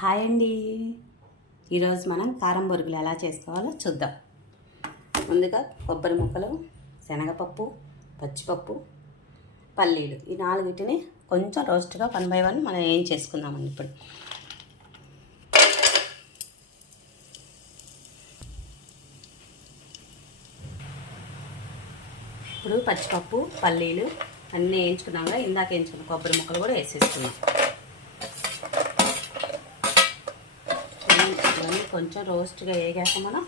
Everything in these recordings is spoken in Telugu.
హాయ్ అండి. ఈరోజు మనం కారం బొరుగులు ఎలా చేసుకోవాలో చూద్దాం. ముందుగా కొబ్బరి ముక్కలు, శనగపప్పు, పచ్చిపప్పు, పల్లీలు ఈ నాలుగిటిని కొంచెం రోస్ట్గా 1 by 1 మనం ఏం చేసుకుందామండి. ఇప్పుడు పచ్చిపప్పు, పల్లీలు అన్నీ వేయించుకున్నాక ఇందాక వేయించుకున్న కొబ్బరి ముక్కలు కూడా వేసేసుకున్నాం. కొంచెం రోస్ట్గా వేగాక మనం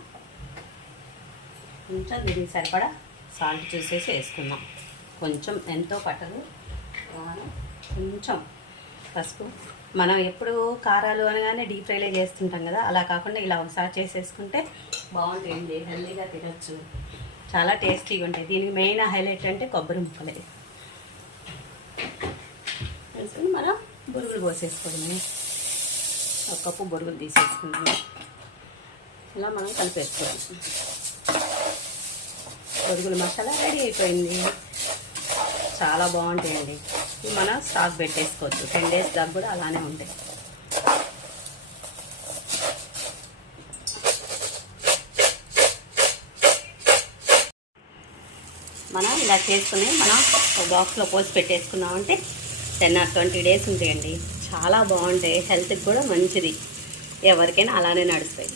కొంచెం దీనికి సరిపడా సాల్ట్ చూసేసి వేసుకుందాం. కొంచెం ఎంతో పట్టదు, కొంచెం పసుపు. మనం ఎప్పుడు కారాలు అనగానే డీప్ ఫ్రైలే చేస్తుంటాం కదా, అలా కాకుండా ఇలా ఒకసారి చేసేసుకుంటే బాగుంటుంది. హెల్దీగా తినచ్చు, చాలా టేస్టీగా ఉంటాయి. దీనికి మెయిన్ హైలైట్ అంటే కొబ్బరి ముక్కలే. వేసుకుని మనం బొరుగులు పోసేసుకోవడమే. ఒక కప్పు బొరుగులు తీసేసుకుందాం. ఇలా మనం కలిపేసుకోవాలి. బొరుగుల మసాలా రెడీ అయిపోయింది. చాలా బాగుంటాయండి. ఇవి మనం స్టాక్ పెట్టేసుకోవచ్చు. 10 days దాకా కూడా అలానే ఉంటాయి. మనం ఇలా చేసుకుని మనం ఒక బాక్స్లో పోసి పెట్టేసుకున్నామంటే 10 or 20 days ఉంటాయండి. చాలా బాగుంటాయి. హెల్త్కి కూడా మంచిది. ఎవరికైనా అలానే నడుస్తాయి.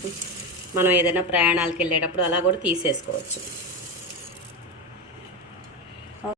మనం ఏదైనా ప్రయాణాలకు వెళ్ళేటప్పుడు అలా కూడా తీసేసుకోవచ్చు.